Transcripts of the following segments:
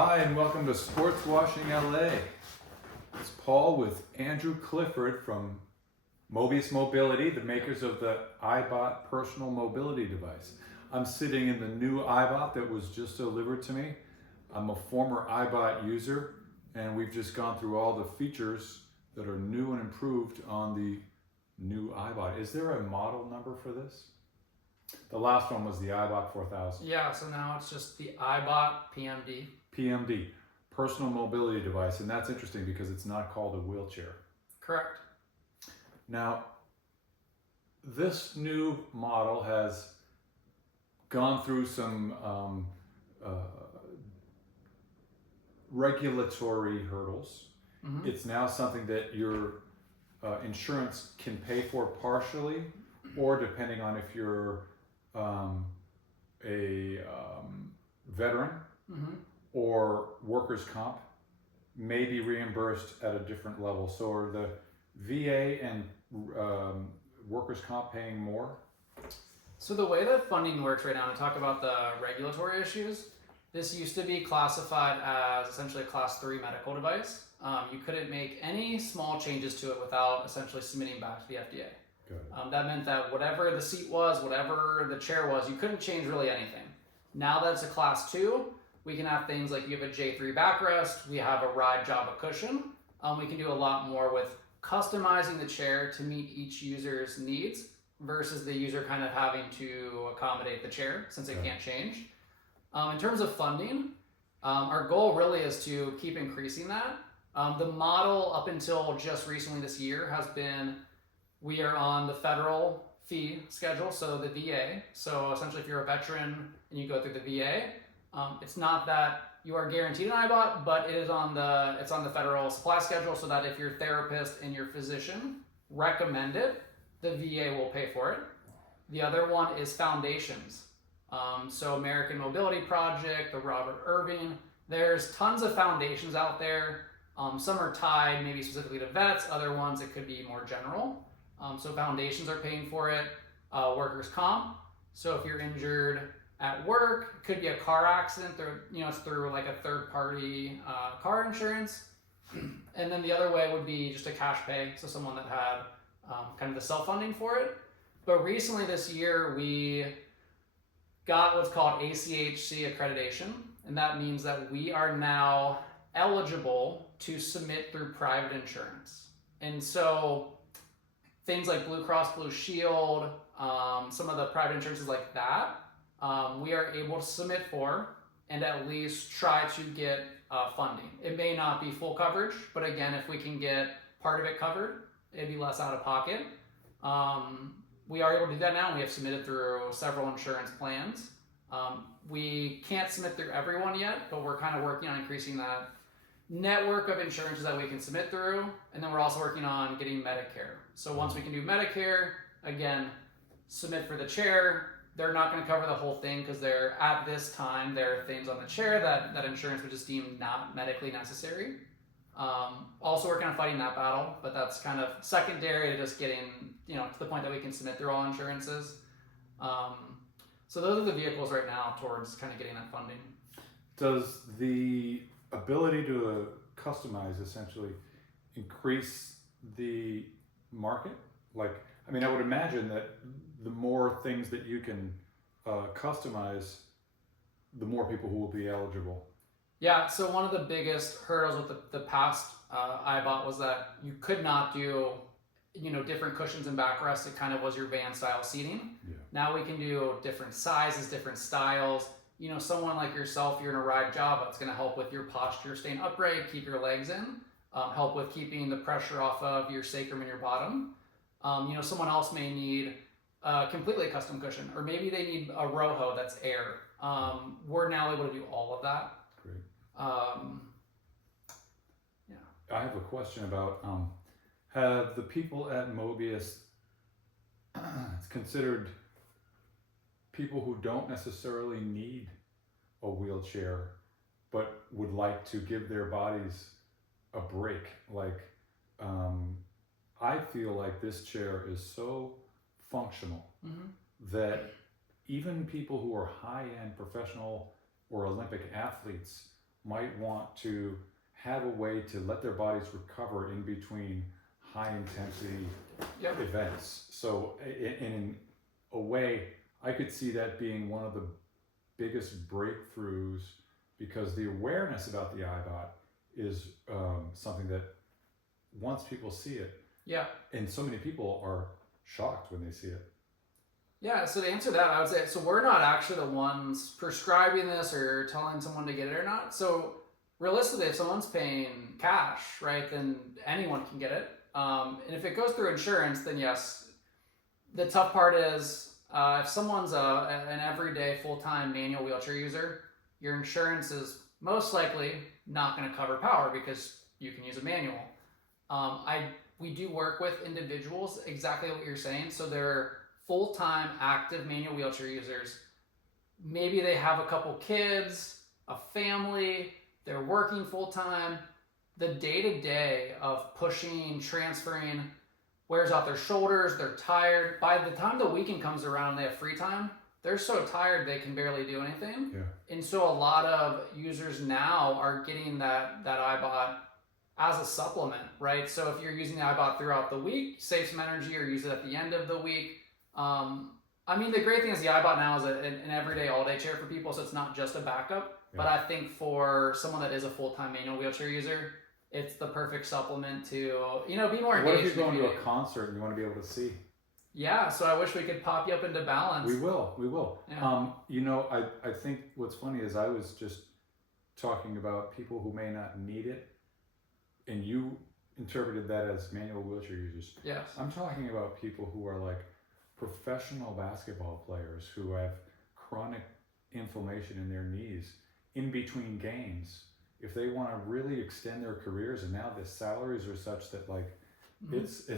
Hi, and welcome to Sports Washing LA. It's Paul with Andrew Clifford from Mobius Mobility, the makers of the IBOT personal mobility device. I'm sitting in the new IBOT that was just delivered to me. I'm a former IBOT user, and we've just gone through all the features that are new and improved on the new IBOT. Is there a model number for this? The last one was the IBOT 4000. Yeah, so now it's just the IBOT PMD. PMD, personal mobility device, and that's interesting because it's not called a wheelchair. Correct. Now, this new model has gone through some regulatory hurdles. Mm-hmm. It's now something that your insurance can pay for partially, or depending on if you're a veteran Mm-hmm. or workers' comp, may be reimbursed at a different level. So are the VA and workers' comp paying more? So the way that funding works right now, to talk about the regulatory issues, this used to be classified as essentially a class 3 medical device. You couldn't make any small changes to it without essentially submitting back to the FDA. That meant that whatever the seat was, whatever the chair was, you couldn't change really anything. Now that it's a class 2, we can have things like you have a J3 backrest, we have a ride Java cushion. We can do a lot more with customizing the chair to meet each user's needs versus the user kind of having to accommodate the chair since it can't change. In terms of funding, our goal really is to keep increasing that. The model up until just recently this year has been, we are on the federal fee schedule, so the VA. So essentially if you're a veteran and you go through the VA, it's not that you are guaranteed an IBOT, but it's on the federal supply schedule, so that if your therapist and your physician recommend it, the VA will pay for it. The other one is foundations. So American Mobility Project, the Robert Irving, there's tons of foundations out there. Some are tied maybe specifically to vets, other ones it could be more general. So foundations are paying for it. Workers' comp, so if you're injured at work, it could be a car accident, it's through like a third party car insurance. And then the other way would be just a cash pay, so someone that had kind of the self-funding for it. But recently this year, we got what's called ACHC accreditation, and that means that we are now eligible to submit through private insurance. And so things like Blue Cross Blue Shield, some of the private insurances like that, we are able to submit for and at least try to get funding. It may not be full coverage, but again, if we can get part of it covered, it'd be less out of pocket. We are able to do that now. We have submitted through several insurance plans. We can't submit through everyone yet, but we're kind of working on increasing that network of insurances that we can submit through. And then we're also working on getting Medicare. So once we can do Medicare, again, submit for the chair. They're not going to cover the whole thing because at this time, there are things on the chair that insurance would just deem not medically necessary. Also working on fighting that battle, but that's kind of secondary to just getting, to the point that we can submit through all insurances. So those are the vehicles right now towards kind of getting that funding. Does the ability to customize essentially increase the market? I would imagine that the more things that you can customize, the more people who will be eligible. Yeah, so one of the biggest hurdles with the past IBOT was that you could not do, different cushions and backrests. It kind of was your van style seating. Yeah. Now we can do different sizes, different styles. Someone like yourself, you're in a ride Java, it's going to help with your posture, staying upright, keep your legs in, help with keeping the pressure off of your sacrum and your bottom. Someone else may need a completely custom cushion, or maybe they need a Roho that's air. We're now able to do all of that. Great. Yeah. I have a question about, have the people at Mobius considered people who don't necessarily need a wheelchair, but would like to give their bodies a break? I feel like this chair is so functional that even people who are high-end professional or Olympic athletes might want to have a way to let their bodies recover in between high intensity Yep. events. So in a way, I could see that being one of the biggest breakthroughs, because the awareness about the IBOT is something that once people see it, Yeah. and so many people are shocked when they see it. Yeah, so to answer that, I would say, so we're not actually the ones prescribing this or telling someone to get it or not. So realistically, if someone's paying cash, right, then anyone can get it. And if it goes through insurance, then yes. The tough part is if someone's an everyday full-time manual wheelchair user, your insurance is most likely not going to cover power because you can use a manual. We do work with individuals, exactly what you're saying. So they're full-time active manual wheelchair users. Maybe they have a couple kids, a family, they're working full-time. The day-to-day of pushing, transferring, wears out their shoulders, they're tired. By the time the weekend comes around and they have free time, they're so tired they can barely do anything. Yeah. And so a lot of users now are getting that IBOT as a supplement, right? So if you're using the IBOT throughout the week, save some energy, or use it at the end of the week. I mean, the great thing is the IBOT now is an everyday, all-day chair for people, so it's not just a backup. Yeah. But I think for someone that is a full-time manual wheelchair user, it's the perfect supplement to, be more engaged. What if you're in the going to a community. concert and you want to be able to see? Yeah, so I wish we could pop you up into balance. We will. Yeah. I think what's funny is I was just talking about people who may not need it, and you interpreted that as manual wheelchair users. Yes. I'm talking about people who are like professional basketball players who have chronic inflammation in their knees in between games. If they want to really extend their careers, and now the salaries are such that like it's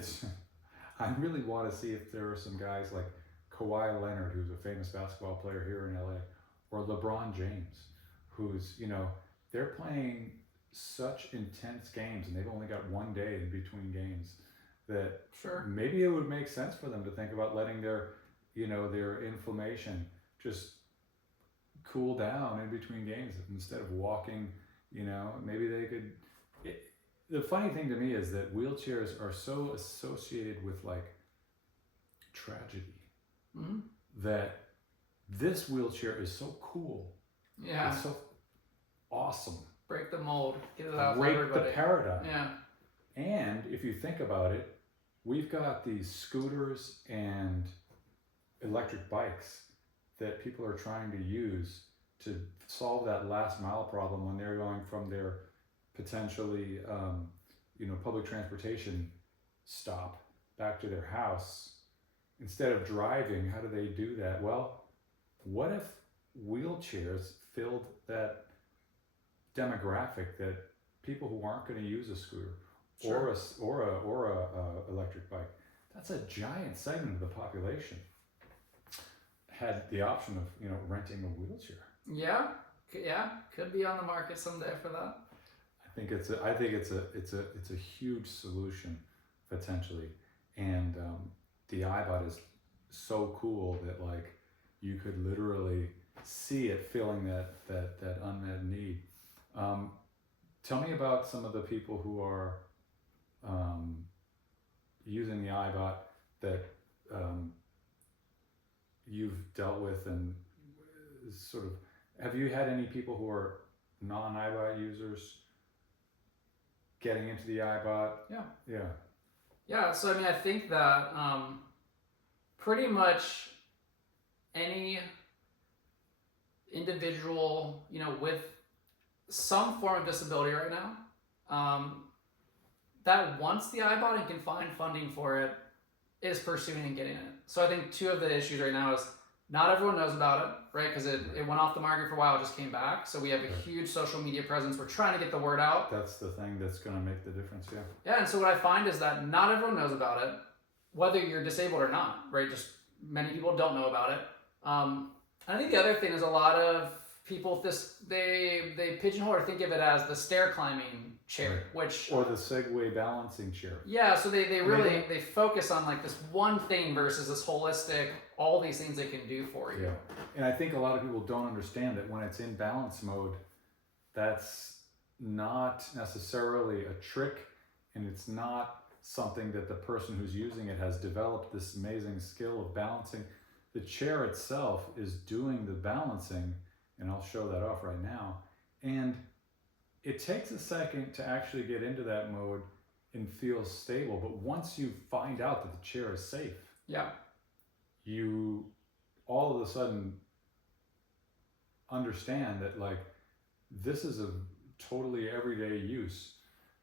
I really want to see if there are some guys like Kawhi Leonard, who's a famous basketball player here in LA, or LeBron James, who's, they're playing such intense games and they've only got one day in between games that Sure. maybe it would make sense for them to think about letting their inflammation just cool down in between games instead of walking. Maybe they could. The funny thing to me is that wheelchairs are so associated with like tragedy that this wheelchair is so cool. Yeah. It's so awesome. Break the mold. Get it out for Break everybody. the paradigm. Yeah. And if you think about it, we've got these scooters and electric bikes that people are trying to use to solve that last mile problem when they're going from their potentially, public transportation stop back to their house. Instead of driving, how do they do that? Well, what if wheelchairs filled that demographic, that people who aren't going to use a scooter Sure. or a electric bike, that's a giant segment of the population, had the option of renting a wheelchair. Yeah. Could be on the market someday for that. I think it's a huge solution potentially, and the iBot is so cool that like you could literally see it filling that unmet need. Tell me about some of the people who are using the iBot that you've dealt with, and sort of, have you had any people who are non-iBot users getting into the iBot? Yeah, so I mean, I think that pretty much any individual, with some form of disability right now, that wants the iBot and can find funding for it, is pursuing and getting it. So I think two of the issues right now is not everyone knows about it, right? Because it went off the market for a while, it just came back. So we have a huge social media presence. We're trying to get the word out. That's the thing that's going to make the difference, yeah. Yeah, and so what I find is that not everyone knows about it, whether you're disabled or not, right? Just many people don't know about it. And I think the other thing is a lot of people, they pigeonhole or think of it as the stair climbing chair, which... Or the Segway balancing chair. Yeah, so they really, they focus on like this one thing versus this holistic, all these things they can do for you. Yeah, and I think a lot of people don't understand that when it's in balance mode, that's not necessarily a trick, and it's not something that the person who's using it has developed this amazing skill of balancing. The chair itself is doing the balancing, and I'll show that off right now. And it takes a second to actually get into that mode and feel stable, but once you find out that the chair is safe, Yeah. you all of a sudden understand that like this is a totally everyday use,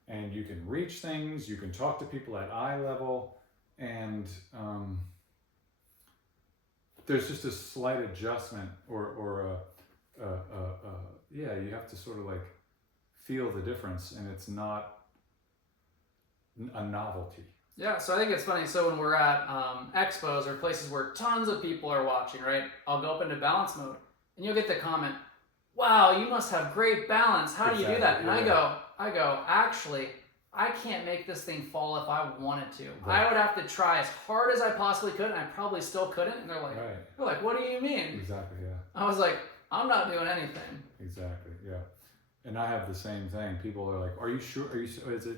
and you can reach things, you can talk to people at eye level, and there's just a slight adjustment or yeah, you have to sort of like feel the difference, and it's not a novelty. Yeah, so I think it's funny. So when we're at expos or places where tons of people are watching, right? I'll go up into balance mode, and you'll get the comment, "Wow, you must have great balance. How do you do that?" And Exactly, I go, actually, I can't make this thing fall if I wanted to. Right. I would have to try as hard as I possibly could, and I probably still couldn't. And Right. they're like, "What do you mean?" Exactly, yeah. I was like, "I'm not doing anything." Exactly, yeah. And I have the same thing. People are like, "Are you sure? Are you? Is it?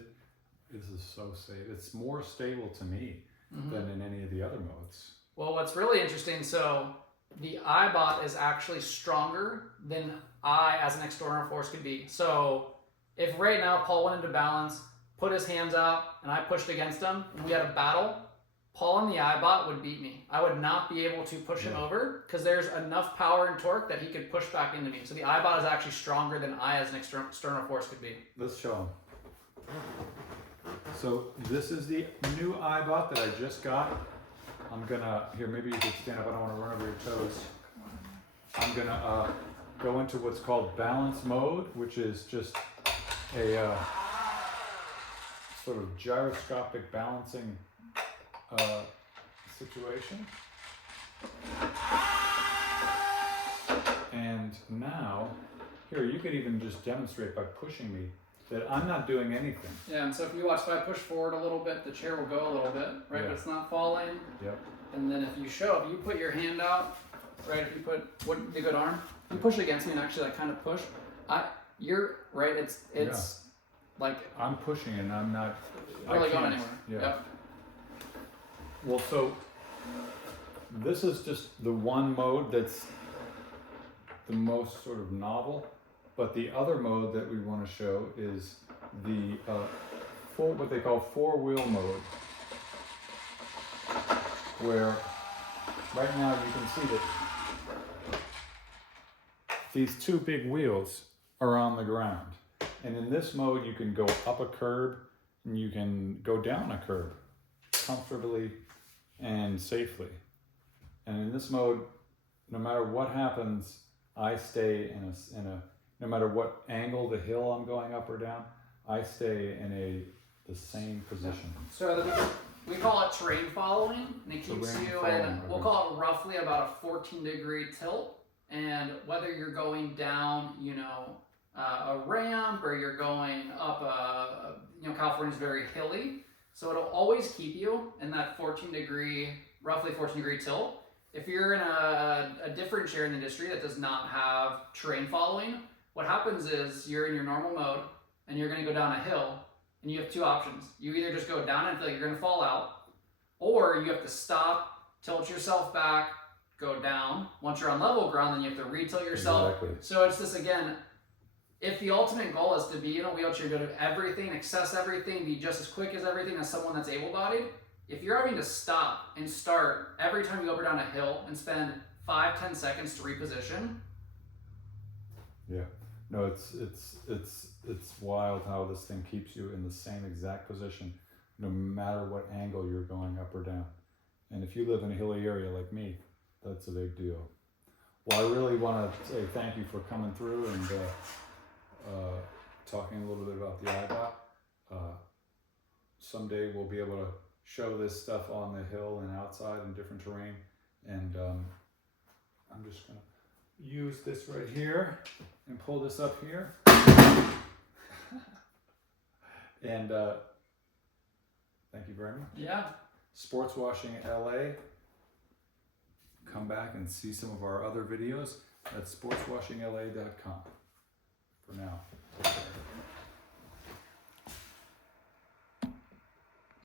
This is so safe. It's more stable to me than in any of the other modes." Well, what's really interesting, so the IBOT is actually stronger than I as an external force could be. So if right now Paul went into balance, put his hands out, and I pushed against him, and we had a battle, Paul in the IBOT would beat me. I would not be able to push him over because there's enough power and torque that he could push back into me. So the IBOT is actually stronger than I as an external force could be. Let's show them. So this is the new IBOT that I just got. I'm gonna, here, maybe you can stand up, I don't wanna run over your toes. I'm gonna go into what's called balance mode, which is just a sort of gyroscopic balancing situation. And now, here, you could even just demonstrate by pushing me that I'm not doing anything. Yeah, and so if you watch, if I push forward a little bit, the chair will go a little bit, right? Yeah. But it's not falling. Yep. And then if you put your hand out, right? If you put the good arm, you push against me and actually like kind of push. You're right. It's like I'm pushing and I'm not really I going can't. anywhere. Yeah. Yep. Well, so this is just the one mode that's the most sort of novel, but the other mode that we want to show is the what they call four-wheel mode, where right now you can see that these two big wheels are on the ground. And in this mode, you can go up a curb and you can go down a curb comfortably and safely. And in this mode, no matter what happens, I stay in a no matter what angle the hill I'm going up or down, I stay in the same position. So we call it terrain following, and it keeps Terrain you following, in, we'll call it roughly about a 14-degree tilt. And whether you're going down, a ramp, or you're going up California's very hilly, so it'll always keep you in that roughly 14-degree tilt. If you're in a different chair in the industry that does not have terrain following, what happens is you're in your normal mode and you're going to go down a hill, and you have two options. You either just go down and feel like you're going to fall out, or you have to stop, tilt yourself back, go down. Once you're on level ground, then you have to re-tilt yourself. Exactly. So it's this again, if the ultimate goal is to be in a wheelchair, go to everything, access everything, be just as quick as everything as someone that's able-bodied, if you're having to stop and start every time you go up or down a hill and spend 5-10 seconds to reposition. Yeah. No, it's wild how this thing keeps you in the same exact position, no matter what angle you're going up or down. And if you live in a hilly area like me, that's a big deal. Well, I really want to say thank you for coming through and talking a little bit about the IBOT. Someday we'll be able to show this stuff on the hill and outside in different terrain. And I'm just going to use this right here and pull this up here. And thank you very much. Yeah. Sports Washing LA. Come back and see some of our other videos at sportswashingla.com for now.